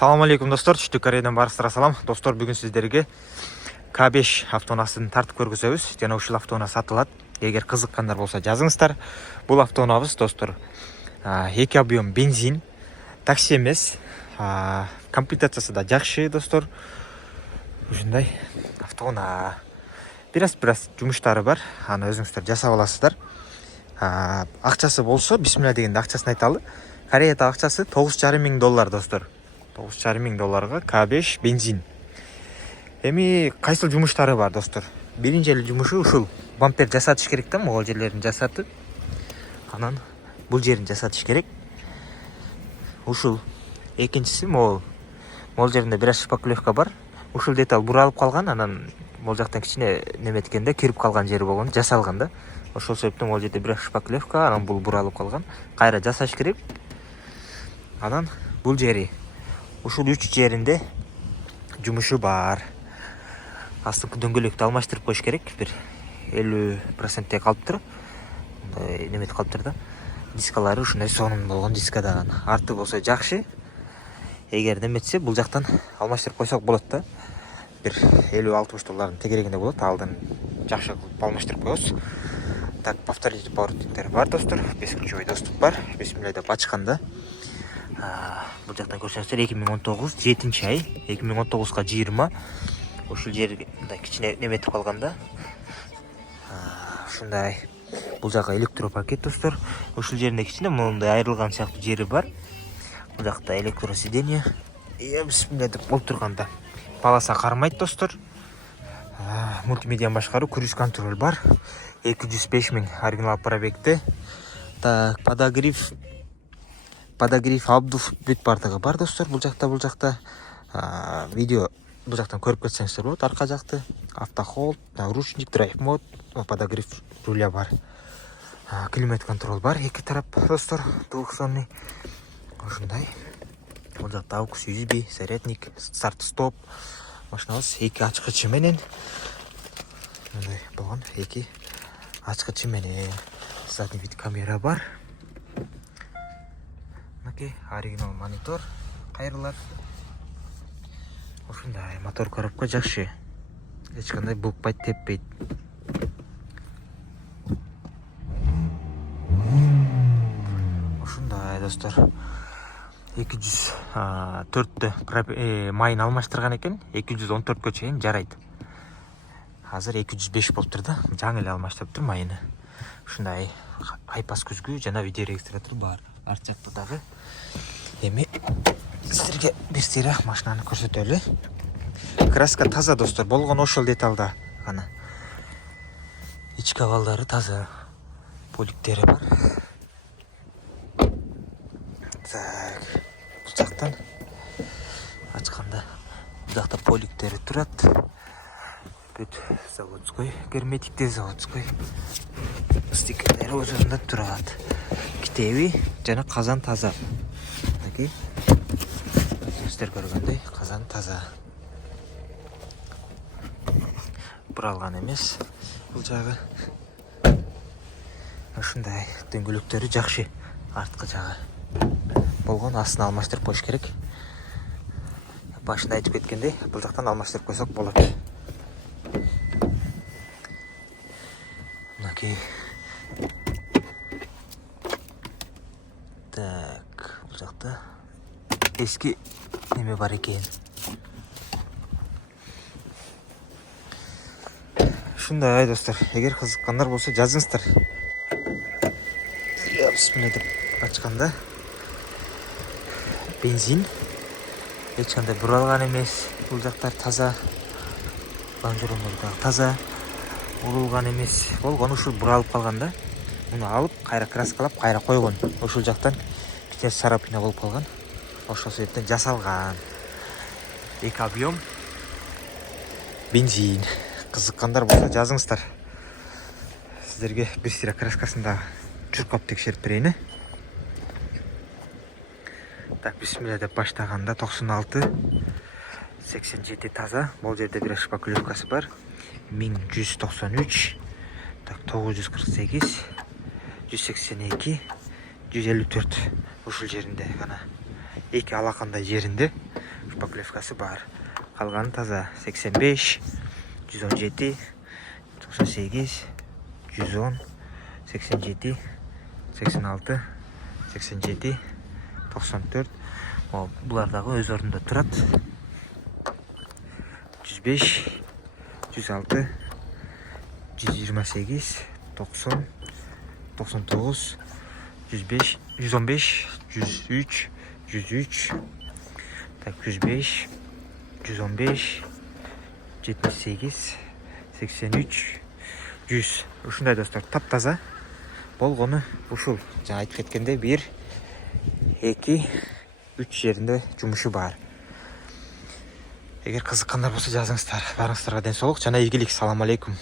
Салам алейкум достор, Түштүк Кореядан барыңыздарга салам. Достор, бүгүн сиздерге K5 автоунаасын тартып көргөзөбүз. Жана ушул автоунаа сатылат. Эгер кызыккандар болсо жазыңыздар. Бул автоунаабыз достор, эки объем бензин, такси эмес, комплектациясы да жакшы достор. Ушундай автоунаа. Бираз жумуштары бар. Аны өзүңүздөр жасап аласыздар. Акчасы болсо, бисмилла дегенде акчасын айталы. Кореяда акчасы $9,500 достор. $9,500 K5 бензин. Эми кайсыл жумуштары бар достор? Биринчи эле жумушу ушул. Бампер жасатыш керек да, могул жерлерин жасатып. Анан бул жерин жасатыш керек. Ушул. Экинчиси могул жеринде бир шпаклевка бар. Ушул деталь буралып калган, анан могул жактан кичине неметкенде кирип калган жери болгон, жасалган да. Ошол себептен могул жерде бир шпаклевка, анан бул буралып калган. Кайра жасаш керек. Анан бул жери ушул 3 жеринде жумушу бар. Астыңкы дөңгөлөктү алмаштырып коюш керек. Бир 50% калыптыр. Неметип калыптыр да. Дискалары ушундай сонун болгон дискадан. Арты болсо жакшы. Эгер неметсе, бул жактан алмаштырып койсок болот да. Бир $50-60 тегерегинде болот. Алдын жакшы кылып алмаштырып коебуз. Так, повторитель поворотниктер бар достор. Бесключевой доступ бар. Бисмилла деп ачканда. Бул жактан көрсөңүздөр 2019 7 ай, 2019га 20. Ушул жерде кичине неметип калганда. Ушундай. Бул жакка электропакет достор. Ушул жеринде кичине мындай айрылган сыяктуу жери бар. Бул жакта электросидение. Бисмилла деп олтурганда полоса кармайт достор. Мультимедиа башкаруу, круиз контроль бар. 205 000 оригинал пробегти. Так, подогрев обдув бүт бардыгы бар достор. Бул жакта видео бул жактан көрүп кетсеңиздер болот. Арка жакты автохолд, ручник, драйв мод, подогрев руля бар. Климат контроль бар, эки тарап достор, двухзонный. Ушундай. Бул жакта AUX USB, зарядник, старт стоп. Машинабыз эки ачкычы менен. Мындай болгон, эки ачкычы менен. Задний вид камера бар. Оригинал монитор кайрылат. Ушундай мотор коробка жакшы. Эч кандай булкпайт, теппейт. Ушундай достор. 204 майын алмаштырган экен. 214кө чейин жарайт. Азыр 205 болуптур да. Жаңы эле алмаштырыптыр майыны. Ушундай айпас күзгү жана видео регистратор бар. Арт жакта дагы. Эми сиздерге бир сыйра машинаны көрсөтөлү. Краска таза достор, болгон ошол деталда гана. Ички абалдары таза. Поликтери бар. Так, бул жактан ачканда бул жакта поликтери турат. Бүт заводской, герметикте заводской. Стикерлери өзүндө турат. Китеби жана казан таза. Сиздер көргөндөй казан таза. Буралган эмес бул жагы. Ушундай дөңгөлөктөрү жакшы. Арткы жагы болгон, астын алмаштырып коюш керек. Башында айтып кеткендей, бул жактан алмаштырып койсок болот. Мынакей. Так, бул жакта эски неме бар экен. Ушундай достор, эгер кызыккандар болсо жазыңыздар. Бисмилла деп ачканда бензин эч кандай буралган эмес. Бул жактар таза. Бамжуромдор дагы таза. Урулган эмес. Болгон ушул буралып калган да. Муну алып, кайра краскалап, кайра койгон. Ушул жактан кичине царапина болуп калган. Ошол себептен жасалган. Эки объем бензин. Кызыккандар болсо жазыңыздар. Сиздерге бир сыйра краскасын да чуркап текшерип берейин. Так, бисмилла деп баштаганда 96, 87 таза. Бул жерде бир шпаклевкасы бар. 1193. Так, 948, 182, 154. Ушул жеринде гана эки алакандай жеринде шпаклевкасы бар. Қалғаны таза. 85, 117, 98, 110, 87, 86, 87, 94. Бұлардағы өз орнында тұрады. 105, 106, 128, 90, 99, 105, 115, 103, 103, 105, 115, 78, 83, 100. Ушундай достор, таптаза болгону ушул. Жана айтып кеткенде 1, 2, 3 жеринде жумушу бар. Эгер кызыккандар болсо жазыңыздар. Барыңыздарга ден соолук жана ийгилик. Салам алейкум.